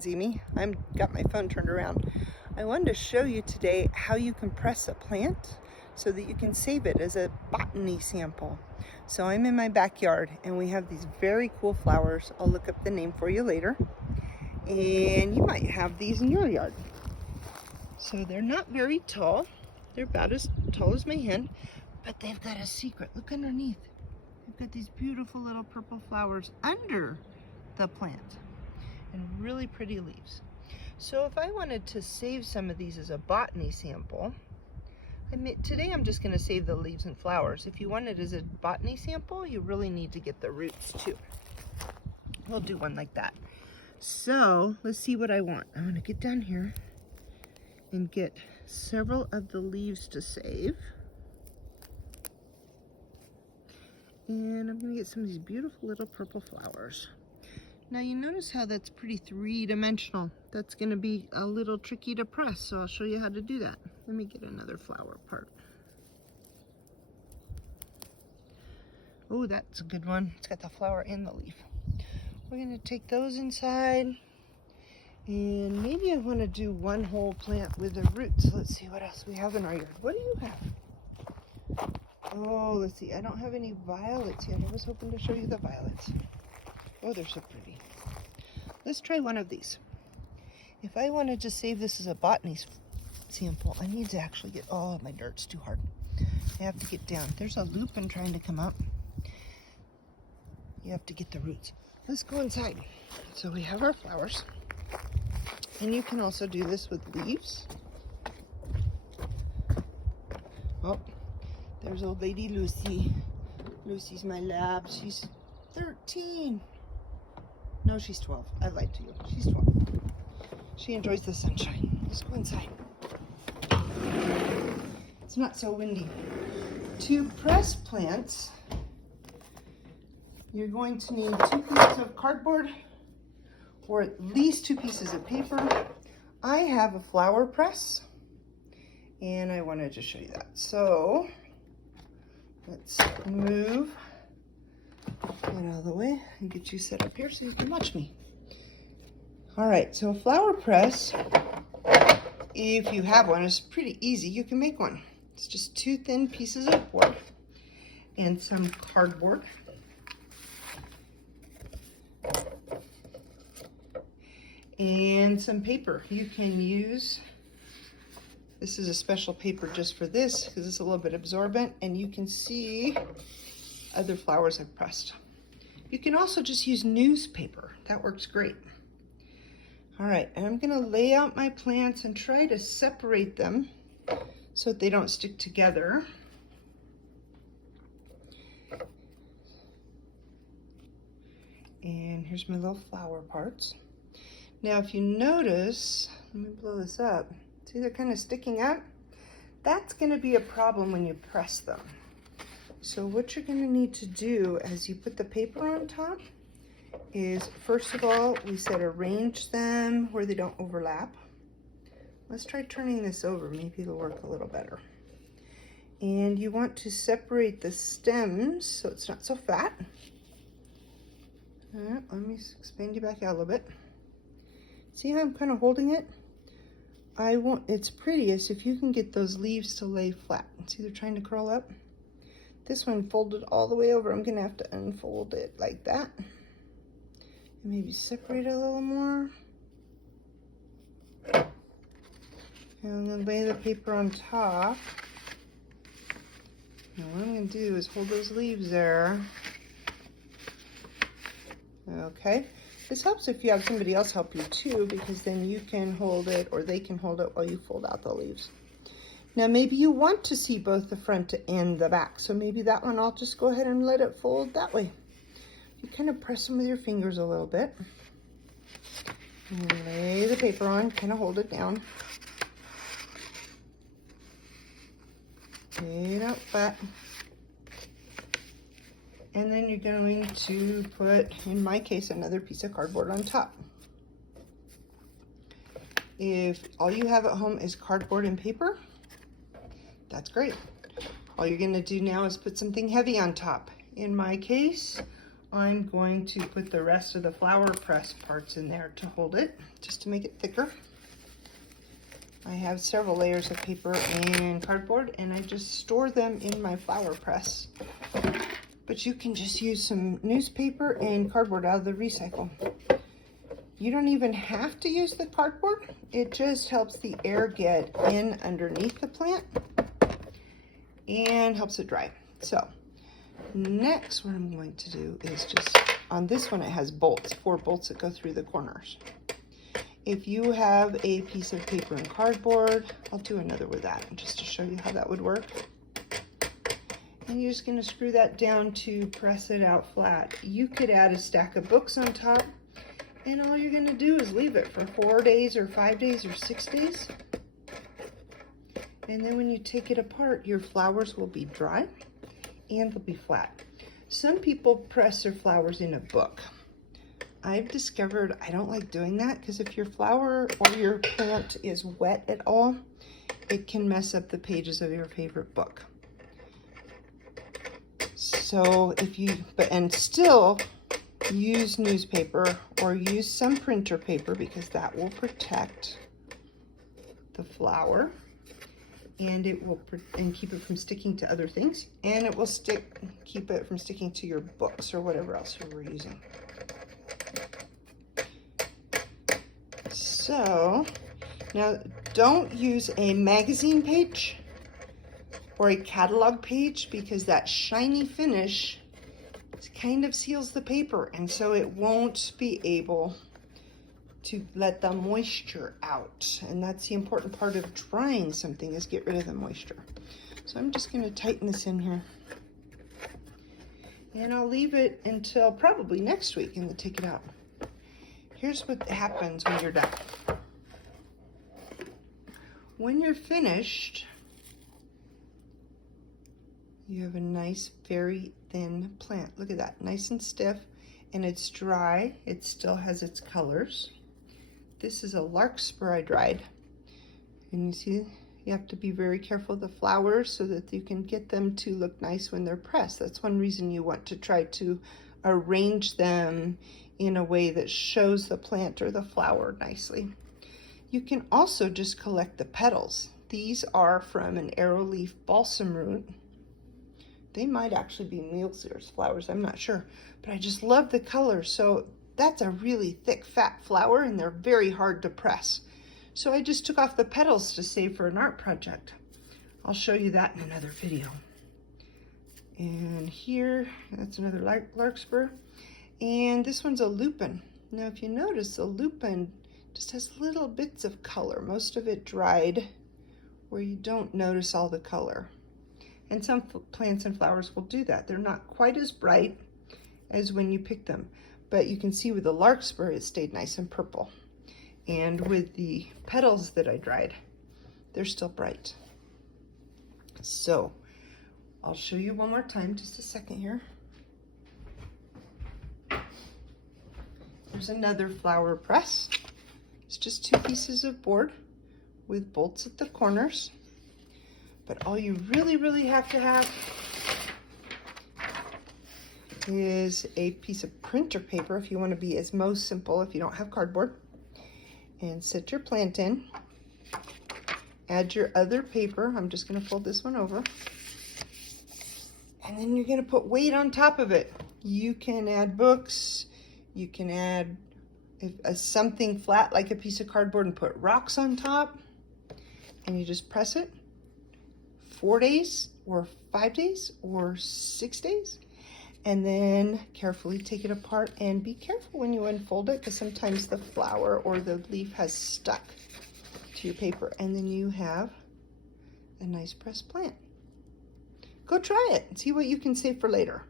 See me? I've got my phone turned around. I wanted to show you today how you can press a plant so that you can save it as a botany sample. So I'm in my backyard and we have these very cool flowers. I'll look up the name for you later. And you might have these in your yard. So they're not very tall. They're about as tall as my hand, but they've got a secret. Look underneath. They've got these beautiful little purple flowers under the plant and really pretty leaves. So if I wanted to save some of these as a botany sample, today I'm just going to save the leaves and flowers. If you want it as a botany sample, you really need to get the roots too. We'll do one like that. So let's see what I want. I'm going to get down here and get several of the leaves to save. And I'm going to get some of these beautiful little purple flowers. Now you notice how that's pretty three-dimensional. That's going to be a little tricky to press, so I'll show you how to do that. Let me get another flower part. Oh, that's a good one. It's got the flower and the leaf. We're going to take those inside, and maybe I want to do one whole plant with the roots. Let's see what else we have in our yard. What do you have? Oh, let's see. I don't have any violets yet. I was hoping to show you the violets. Oh, they're so pretty. Let's try one of these. If I wanted to save this as a botany sample, I need to actually get, oh, my dirt's too hard. I have to get down. There's a lupin trying to come up. You have to get the roots. Let's go inside. So we have our flowers. And you can also do this with leaves. Oh, there's old lady Lucy. Lucy's my lab. She's 13. No, she's 12. I lied to you. She's 12. She enjoys the sunshine. Let's go inside. It's not so windy. To press plants, you're going to need 2 pieces of cardboard or at least 2 pieces of paper. I have a flower press and I wanted to show you that. So let's move it out of the way and get you set up here so you can watch me. All right, so a flower press, if you have one, is pretty easy. You can make one. It's just 2 thin pieces of board and some cardboard. And some paper. You can use, this is a special paper just for this because it's a little bit absorbent and you can see other flowers I've pressed. You can also just use newspaper. That works great. All right, and I'm gonna lay out my plants and try to separate them so that they don't stick together. And here's my little flower parts. Now, if you notice, let me blow this up. See, they're kind of sticking up. That's gonna be a problem when you press them. So what you're gonna need to do as you put the paper on top is, first of all, we said arrange them where they don't overlap. Let's try turning this over, maybe it'll work a little better. And you want to separate the stems so it's not so fat. Let me expand you back out a little bit. See how I'm kind of holding it? It's prettiest if you can get those leaves to lay flat. See, they're trying to curl up. This one folded all the way over. I'm gonna have to unfold it like that. And maybe separate it a little more. And I'm gonna lay the paper on top. And what I'm gonna do is hold those leaves there. Okay. This helps if you have somebody else help you too, because then you can hold it or they can hold it while you fold out the leaves. Now maybe you want to see both the front and the back, so maybe that one I'll just go ahead and let it fold that way. You kind of press them with your fingers a little bit. And lay the paper on, kind of hold it down. Lay it out flat. And then you're going to put, in my case, another piece of cardboard on top. If all you have at home is cardboard and paper, that's great. All you're gonna do now is put something heavy on top. In my case, I'm going to put the rest of the flower press parts in there to hold it, just to make it thicker. I have several layers of paper and cardboard, and I just store them in my flower press. But you can just use some newspaper and cardboard out of the recycle. You don't even have to use the cardboard. It just helps the air get in underneath the plant and helps it dry. So next, what I'm going to do is just, on this one it has bolts, 4 bolts that go through the corners. If you have a piece of paper and cardboard, I'll do another with that just to show you how that would work. And you're just going to screw that down to press it out flat. You could add a stack of books on top, and all you're going to do is leave it for 4 days or 5 days or 6 days. And then when you take it apart, your flowers will be dry and they'll be flat. Some people press their flowers in a book. I've discovered I don't like doing that, because if your flower or your plant is wet at all, it can mess up the pages of your favorite book. So if you, and still use newspaper or use some printer paper, because that will protect the flower. And it will keep it from sticking to other things, and it will keep it from sticking to your books or whatever else you were using. So now, don't use a magazine page or a catalog page, because that shiny finish kind of seals the paper, and so it won't be able to let the moisture out. And that's the important part of drying something, is get rid of the moisture. So I'm just going to tighten this in here, and I'll leave it until probably next week and then take it out. Here's what happens when you're done. When you're finished, you have a nice, very thin plant. Look at that, nice and stiff, and it's dry. It still has its colors. This is a larkspur I dried, and you see you have to be very careful of the flowers so that you can get them to look nice when they're pressed. That's one reason you want to try to arrange them in a way that shows the plant or the flower nicely. You can also just collect the petals. These are from an arrowleaf balsam root. They might actually be Mealseer's flowers, I'm not sure, but I just love the color. So that's a really thick, fat flower, and they're very hard to press. So I just took off the petals to save for an art project. I'll show you that in another video. And here, that's another larkspur. And this one's a lupin. Now, if you notice, the lupin just has little bits of color, most of it dried, where you don't notice all the color. And some plants and flowers will do that. They're not quite as bright as when you pick them. But you can see with the larkspur, it stayed nice and purple. And with the petals that I dried, they're still bright. So I'll show you one more time, just a second here. There's another flower press. It's just 2 pieces of board with bolts at the corners. But all you really have to have is a piece of printer paper, if you want to be as most simple, if you don't have cardboard. And set your plant in. Add your other paper. I'm just going to fold this one over. And then you're going to put weight on top of it. You can add books. You can add something flat like a piece of cardboard and put rocks on top. And you just press it 4 days or 5 days or 6 days. And then carefully take it apart, and be careful when you unfold it, because sometimes the flower or the leaf has stuck to your paper. And then you have a nice pressed plant. Go try it and see what you can save for later.